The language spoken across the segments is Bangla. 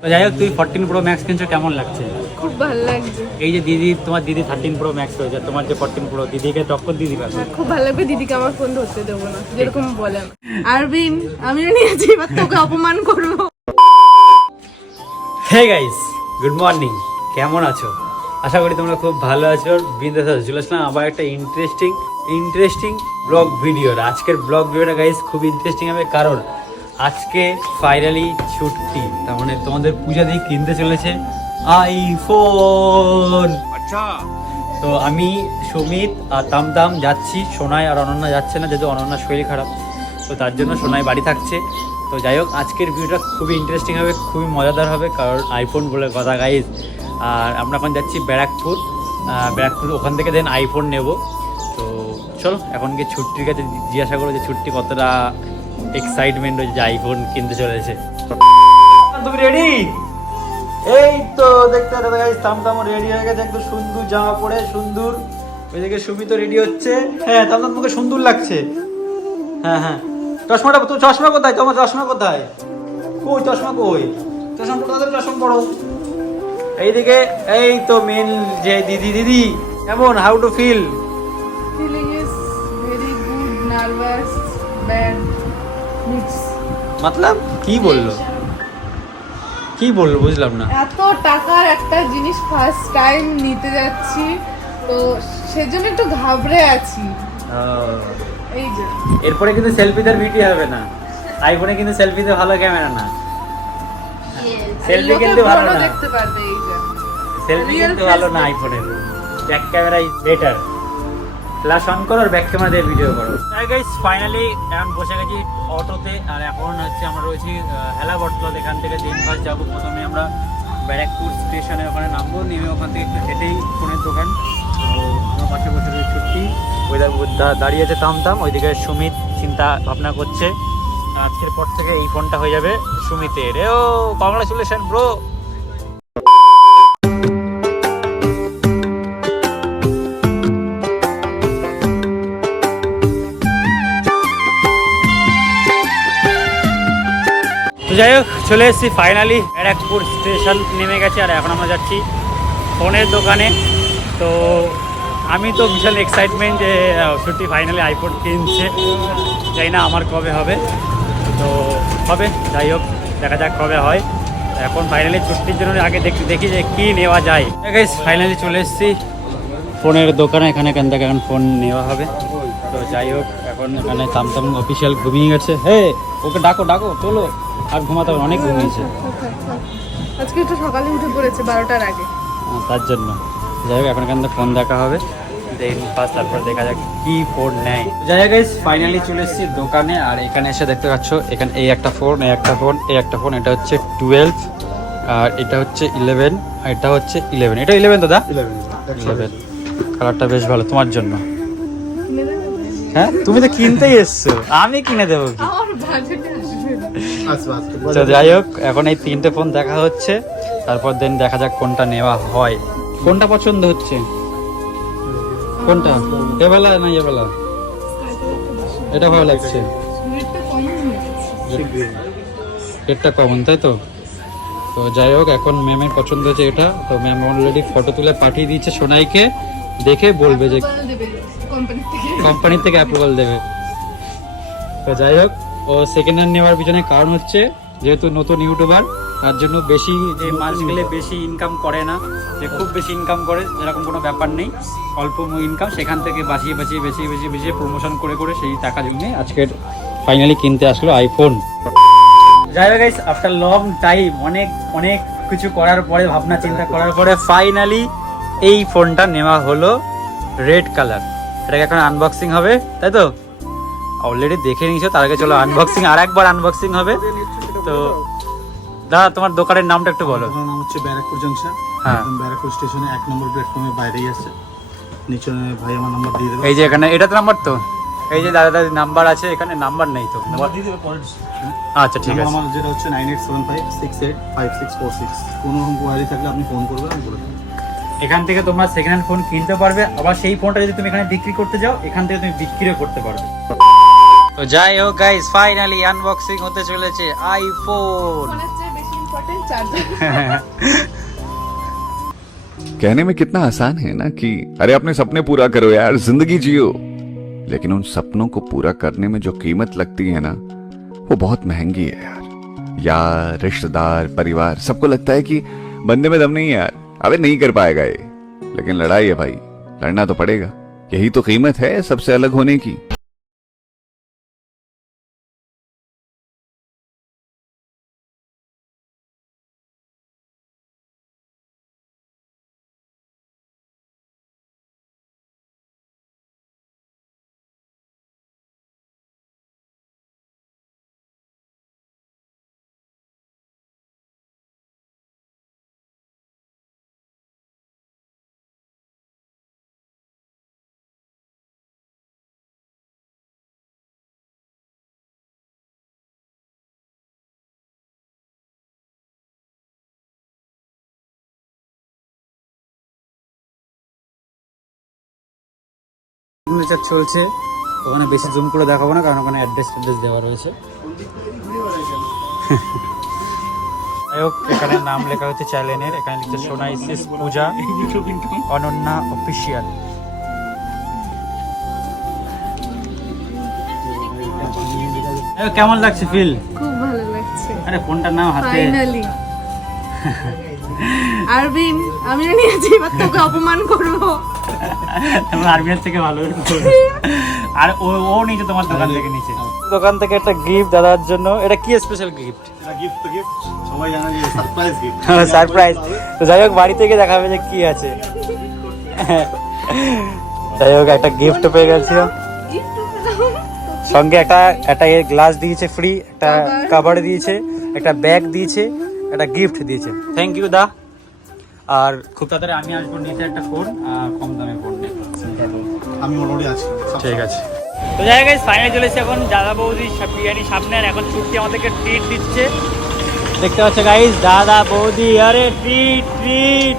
তো যাই হোক তুই ফোরটিন প্রো ম্যাক্স কিনছো কেমন লাগছে? খুব ভালো লাগছে। এই যে দিদি তোমার দিদি থার্টিন প্রো ম্যাক্স হয়েছে তোমার যে ফোরটিন প্রো দিদিকে টক্কর দিদি পাবে খুব ভালো লাগবে দিদিকে আমার ফোন ধরতে দেবো না যেরকম বলেন আরবিন আমিও নিয়েছি এবার তোকে অপমান করব। হে গাইস গুড মর্নিং কেমন আছো? আশা করি তোমরা খুব ভালো আছো। বিন্দাস আছো চলে আসলাম আবার একটা ইন্টারেস্টিং ইন্টারেস্টিং ব্লগ ভিডিও আজকের ব্লগ ভিডিওটা গাইস খুব ইন্টারেস্টিং হবে কারণ আজকে ফাইনালি ছুটি। তার মানে তোমাদের পূজা দিয়ে কিনতে চলেছে আইফোন আচ্ছা। তো আমি সুমিত আর তামতাম যাচ্ছি সোনায় আর অনন্যা যাচ্ছে না যেহেতু অনন্যার শরীর খারাপ। তো তার জন্য সোনাই বাড়ি থাকছে। তো যাই হোক আজকের ভিডিওটা খুবই ইন্টারেস্টিং হবে খুবই মজাদার হবে কারণ আইফোন বলে কথা গাইজ আর আমরা এখন যাচ্ছি ব্যারাকপুর। ব্যারাকপুর ওখান থেকে দেন আইফোন নেব। তো চলো এখন গিয়ে ছুটির কাছে জিজ্ঞাসা করো যে ছুটি কতটা এক্সাইটমেন্ট হয়েছে যে আইফোন কিনতে চলেছে। তুমি রেডি এই তো দেখতে পাচ্ছ গাইস তামতাম রেডি হয়ে গেছে একদম সুন্দর জামা পরে সুন্দর। ওইদিকে সুমিত রেডি হচ্ছে। হ্যাঁ তামতাম মুখে সুন্দর লাগছে। হ্যাঁ হ্যাঁ। চশমাটা তো চশমা কোথায়? তোমার চশমা কোথায়? কই চশমা কই? চশমা পড়ো তাদের চশমা পড়ো। এইদিকে এই তো মেন যে দিদি দিদি কেমন? How to feel feeling is very good nervous bad মতলব কি বলল কি বলল বুঝলাম না এত টাকার একটা জিনিস ফার্স্ট টাইম নিতে যাচ্ছি তো সেজন্য একটু ঘাবড়ে আছি। এই যে। এরপরে কিন্তু সেলফিদের ভিডিও হবে না। আইফোনে কিন্তু সেলফিতে ভালো ক্যামেরা না। সেলফি কিন্তু ভালো না। দেখতে পারবে এই যে। সেলফি কিন্তু ভালো না আইফোনের back camera is better flash on করো আর ব্যাক ভিডিও করো। গাইস ফাইনালি এখন বসে গেছি অটোতে আর এখন হচ্ছে আমরা রয়েছি হেলা বটতল এখান থেকে দিনভাস যাব। প্রথমে আমরা ব্যারাকপুর স্টেশনে ওখানে নামবো, নেমে ওখান থেকে একটু হেঁটেই ফোনের দোকান। তো পাশে বসে রয়েছে ছুটি ওয়েদার দাঁড়িয়ে আছে তামতাম, ওইদিকে সুমিত চিন্তা ভাবনা করছে। আজকের পর থেকে এই ফোনটা হয়ে যাবে সুমিতের। ও কংগ্রাচুলেশন ব্রো যাই হোক, চলে এসেছি ফাইনালি ব্যারাকপুর স্টেশন নেমে গেছে আর এখন আমরা যাচ্ছি ফোনের দোকানে। তো আমি তো ভীষণ এক্সাইটমেন্ট যে ছুটি ফাইনালি আইফোন কিনছে। জানি না আমার কবে হবে। তো হবে, যাই হোক, দেখা যাক কবে হয়। এখন ফাইনালি ছুটির জন্য আগে দেখি দেখি যে কী নেওয়া যায়। ফাইনালি চলে এসেছি। ফোনের দোকানে, এখানে এখান থেকে এখন ফোন নেওয়া হবে। তো যাই হোক, এখন এখানে তামতাম অফিসিয়াল ঘুমিয়ে গেছে। হে ওকে ডাকো ডাকো তোলো আর ঘুমাতে হবে অনেক ঘুমিয়েছে আজকে একটু সকালে উঠে পড়েছে বারোটার আগে। তার জন্য। যাই হোক এখন থেকে ফোন দেখা হবে। দেন ফার্স্ট তারপর দেখা যাক কি ফোন নেয়। যাই হোক গাইস ফাইনালি চলে এসেছি দোকানে। আর এখানে এসে দেখতে পাচ্ছ এখানে এই একটা ফোন এই একটা ফোন এই একটা ফোন এটা হচ্ছে টুয়েলভ আর এটা হচ্ছে ইলেভেন আর এটা হচ্ছে ইলেভেন এটা ইলেভেন দাদা? ইলেভেন কালারটা বেশ ভালো তোমার জন্য। হ্যাঁ? তুমি তো কিনতেই এসছো। আমি কিনে দেবো কি? আমার বাজেটে আসবে না। তো যাই হোক এখন এই তিনটে ফোন দেখা হচ্ছে। তারপর দেন দেখা যাক কোনটা নেওয়া হয়। কোনটা পছন্দ হচ্ছে? কোনটা? এবেলা না এবেলা? এটা ভালো লাগছে। রেটটা কমন তাই তো? তো যাই হোক এখন ম্যামের পছন্দ হচ্ছে এটা। তো ম্যাম অলরেডি ফটো তুলে পাঠিয়ে দিয়েছে সোনাইকে। দেখে বলবে যে কোম্পানি থেকে। অ্যাপ্রুভাল দেবে। তো যাই হোক ও সেকেন্ড হ্যান্ড নেওয়ার পিছনে কারণ হচ্ছে যেহেতু নতুন ইউটিউবার তার জন্য বেশি যে মানুষগুলো বেশি ইনকাম করে না যে খুব বেশি ইনকাম করে এরকম কোনো ব্যাপার নেই। অল্প ইনকাম সেখান থেকে বাঁচিয়ে বাঁচিয়ে বেশি বেশি বেশি প্রমোশন করে করে সেই টাকা জমিয়ে আজকের ফাইনালি কিনতে আসলো আইফোন যাই হোক গাইস আফটার লং টাইম অনেক অনেক কিছু করার পরে ভাবনা চিন্তা করার পরে ফাইনালি এই ফোনটা নেওয়া হলো রেড কালার এটাকে এখন আনবক্সিং হবে তাই তো? অলরেডি দেখে নিয়েছো তার আগে চলো আনবক্সিং আর একবার আনবক্সিং হবে। তো দাদা তোমার দোকানের নামটা একটু বলো। আমার নাম হচ্ছে ব্যারাকপুর জাংশন। হ্যাঁ। ব্যারাকপুর স্টেশনে এক নম্বর প্ল্যাটফর্মে বাইরেই আছে। নিচে ভাই আমার নাম্বার দিয়ে দেবে। এই যে এখানে এটা তো নাম্বার তো? এই যে দাদা দাদি নাম্বার আছে এখানে নাম্বার নেই তো? নাম্বার দিয়ে দেবে পরে আচ্ছা ঠিক আছে। আমার যেটা হচ্ছে nine eight seven five six eight five six four six কোনো রকম কোয়ারি থাকলে আপনি ফোন করবেন আমি বলে দেবো। এখান থেকে তোমরা সেকেন্ড হ্যান্ড ফোন কিনতে পারবে আবার সেই ফোনটা যদি তুমি এখানে বিক্রি করতে যাও এখান থেকে তুমি বিক্রিও করতে পারবে। তো যাই হোক গাইস ফাইনালি আনবক্সিং হতে চলেছে আইফোন ফোনের চেয়ে বেশি ইম্পর্টেন্ট ইম্পর্টেন্ট চার্জার कहने में कितना आसान है ना कि अरे अपने सपने पूरा करो यार जिंदगी जियो लेकिन उन सपनों को पूरा करने में जो कीमत लगती है ना वो बहुत महंगी है यार यार रिश्तेदार परिवार सबको लगता है कि बंदे में दम नहीं है यार अबे नहीं कर पाएगा ये लेकिन लड़ाई है भाई लड़ना तो पड़ेगा यही तो कीमत है सबसे अलग होने की সিগনেচার চলছে। ওখানে বেশি জুম করে দেখাবো না কারণ ওখানে অ্যাড্রেস ট্যাড্রেস দেওয়া রয়েছে। যাই হোক এখানে নাম লেখা হচ্ছে চ্যানেলের এখানে লিখছে সোনাইসিস পূজা অনন্যা অফিসিয়াল কেমন লাগছে ফিল? খুব ভালো লাগছে। আরে ফোনটার নাম হাতে। ফাইনালি আরবিন আমি নিয়েছি এবার তোকে অপমান করব। তোমার আর্মিয়ার থেকে ভালো আর ও ও নিচে তোমার দোকান থেকে নিচে। দোকান থেকে একটা গিফট দাদার জন্য। এটা কি স্পেশাল গিফট গিফট তো গিফট সবাই জানে যে সারপ্রাইজ গিফট সারপ্রাইজ তো যাই হোক বাড়ি থেকে দেখাবে যে কি আছে। যাই হোক একটা গিফট পেয়ে গেছি। সঙ্গে একটা একটা গ্লাস দিয়েছে ফ্রি একটা. কাভার দিয়েছে একটা ব্যাগ দিয়েছে একটা গিফট দিয়েছে। থ্যাংক ইউ দা। আর খুব তাড়াতাড়ি আমি আসব নিতে একটা ফোন আর কম দামে ফোন আমি অলরেডি আছি। ঠিক আছে। তো যাই হোক ফাইনালি চলে এসেছে এখন দাদা বৌদি বিরিয়ানি সামনে আর এখন ছুটি আমাদেরকে ট্রিট দিচ্ছে। দেখতে পাচ্ছ গাইস দাদা বৌদি আরে treat treat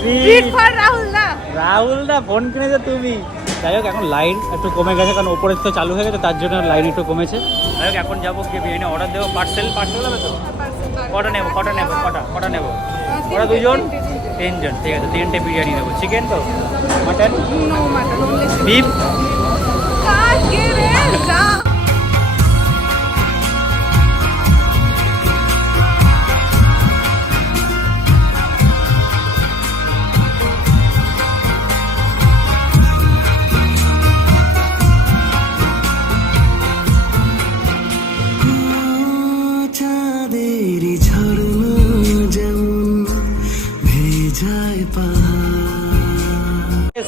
treat for Rahul da. Rahul da phone কিনেছো তুমি? যাই হোক এখন লাইন একটু কমে গেছে কারণ ওপরে তো চালু হয়ে গেছে তার জন্য লাইন একটু কমেছে। যাই হোক এখন যাব গিয়ে বিরিয়ানি অর্ডার দেবো পার্সেল পার্সেল হবে তো? কটা নেব কটা নেব কটা? কটা নেব? ওরা দুজন? তিনজন ঠিক আছে তিনটে বিরিয়ানি নেব। চিকেন তো? মাটন বিফ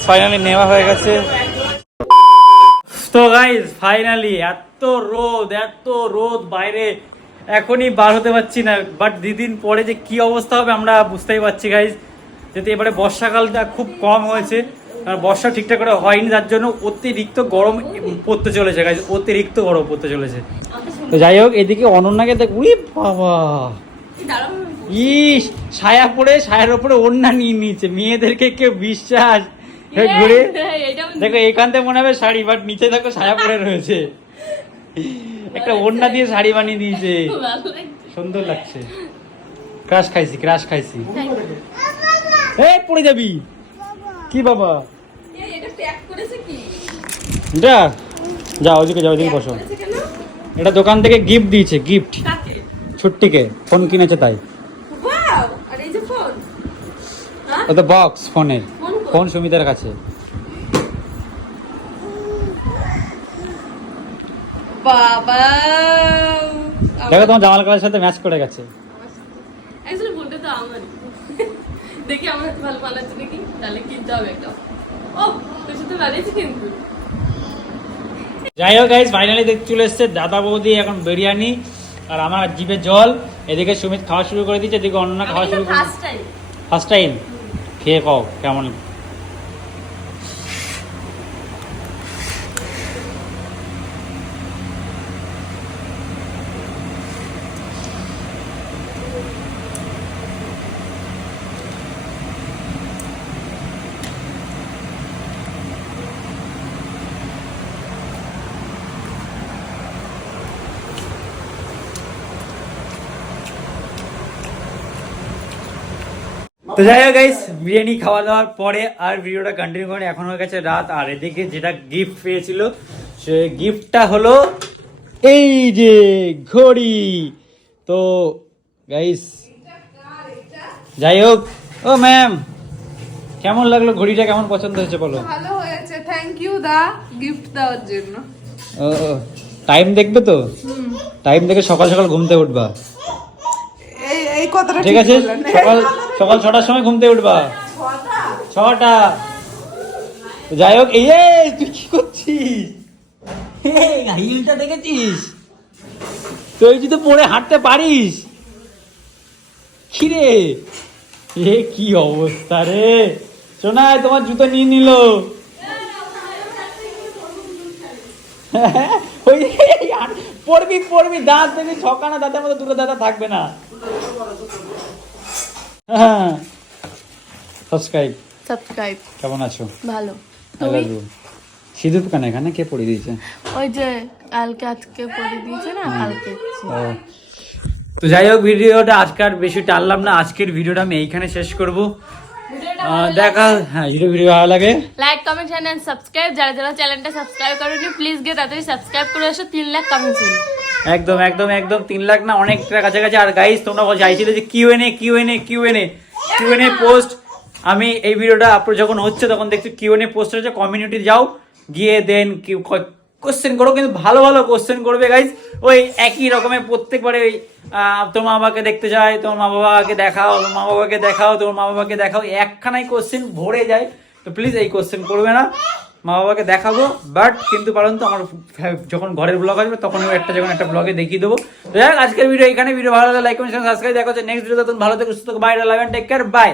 ফাইনালি নেওয়া হয়ে গেছে। তো গাইজ ফাইনালি এত রোদ এত রোদ বাইরে। এখনই বার হতে পারছি না বাট দুদিন পরে যে কি অবস্থা হবে আমরা বুঝতেই পারছি গাইজ যেহেতু এবারে বর্ষাকালটা খুব কম হয়েছে, আর বর্ষা ঠিকঠাক করে হয়নি যার জন্য অতিরিক্ত গরম পড়তে চলেছে গাইজ অতিরিক্ত গরম পড়তে চলেছে। তো যাই হোক, এদিকে অনন্যাকে দেখ, উই বাবা। ইস, ছায়া পড়ে, ছায়ার ওপরে ওড়না নিয়ে নিয়েছে, মেয়েদেরকে কেউ বিশ্বাস ঘুরে দেখো এখান থেকে মনে হবে শাড়ি বাট নিচে দেখো ছায়া পড়ে রয়েছে। একটা ওড়না দিয়ে শাড়ি বানিয়ে দিয়েছে। সুন্দর লাগছে। ক্রাশ খাইছি ক্রাশ খাইছি। এই পড়ে যাবি। কি বাবা? এটা যাও ওদিকে যাও ওদিকে বসো। এটা দোকান থেকে গিফট দিয়েছে গিফট ছুট্টিকে ফোন কিনেছে তাই। ও তো বক্স ফোনের ফোন সুমিতার কাছে? বাবা। দেখো তোমার জামাল কালার সাথে ম্যাচ করে গেছে। অ্যাকচুয়ালি বলতে তো আমার। দেখি আমার হাতে ভালো বানাচ্ছে নাকি? তাহলে কিনতে হবে একটা। ও তোর সাথে বানিয়েছি কিন্তু। যাই হোক গাইজ ফাইনালি দেখ চলে এসছে দাদা বৌদি এখন বিরিয়ানি আর আমার জিভে জল। এদিকে সুমিত খাওয়া শুরু করে দিচ্ছে এদিকে অন্য খাওয়া শুরু করে ফার্স্ট টাইম ফার্স্ট টাইম খেয়ে কও কেমন তো যাই হোক গাইস বিরিয়ানি খাওয়া দাওয়ার পরে আর ভিডিওটা কন্টিনিউ করে এখন হয়ে গেছে রাত। আর এদিকে যেটা গিফট পেয়েছিল সে গিফটটা হলো এই যে ঘড়ি। তো গাইস যাই হোক। ও ম্যাম কেমন লাগল ঘড়িটা? কেমন পছন্দ হয়েছে বলো? ভালো হয়েছে থ্যাংক ইউ দা গিফট দেওয়ার জন্য। ও টাইম দেখবে তো? টাইম দেখে সকাল সকাল ঘুমতে উঠবা। এই এই কথাটা ঠিক আছে? সকাল সকাল ছটার সময় ঘুমতে উঠবা। ছটা? যাই হোক এই তুই কি করছিস? হিলটা দেখেছিস? তুই যদি পরে হাঁটতে পারিস। খিরে। এ কি অবস্থা রে? শোনায় তোমার জুতো নিয়ে নিল। ওই এই আর পড়বি পড়বি দাঁত দেখবি ছকানা দাঁতের মতো দুটো দাঁত থাকবে না। হ্যাঁ। সাবস্ক্রাইব সাবস্ক্রাইব কেমন আছো? ভালো। You. সিঁদুর কেন এখানে? কে পড়িয়ে দিয়েছে? ওই যে কালকে আজকে পরে দিয়েছে না? কালকে তো যাই হোক ভিডিওটা আজকে আর বেশি টানলাম না। আজকের ভিডিওটা আমি এইখানে শেষ করব। দেখা হ্যাঁ যদি ভিডিও ভালো লাগে। Like comment share and subscribe যারা যারা চ্যানেলটা সাবস্ক্রাইব করেনি প্লিজ গিয়ে তাড়াতাড়ি সাবস্ক্রাইব করে এসো। তিন লাখ কমেন্ট একদম একদম একদম তিন লাখ না অনেকটা কাছাকাছি। আর গাইস তোমরা বল- চাইছিলে যে কিউ এনে কিউ এনে কিউ এনে কিউ এন এ পোস্ট আমি এই ভিডিওটা আপলোড যখন হচ্ছে তখন দেখছি কিউ এনে পোস্ট হচ্ছে কমিউনিটি যাও গিয়ে দেন কোশ্চেন করো। কিন্তু ভালো ভালো কোশ্চেন করবে গাইস ওই একই রকমের প্রত্যেকবারে ওই তোর মা বাবাকে দেখতে যায় তোমার মা বাবাকে দেখাও তোমার মা বাবাকে দেখাও তোমার মা বাবাকে দেখাও একখানাই কোশ্চেন ভরে যায়। তো প্লিজ এই কোশ্চেন করবে না। মা বাবাকে দেখাবো বাট কিন্তু পারেন তো আমার যখন ঘরের ব্লগ আসবে, তখন একটা যখন একটা ব্লগে দেখিয়ে দেবো। যাই আজকের ভিডিও এখানে। ভিডিও ভালো লাগে লাইক কমেন্ট সাবস্ক্রাইব দেখা হচ্ছে নেক্সট ভিডিও তখন ভালো থেকে, সুস্থ বাইরে লাভ টেক কেয়ার বাই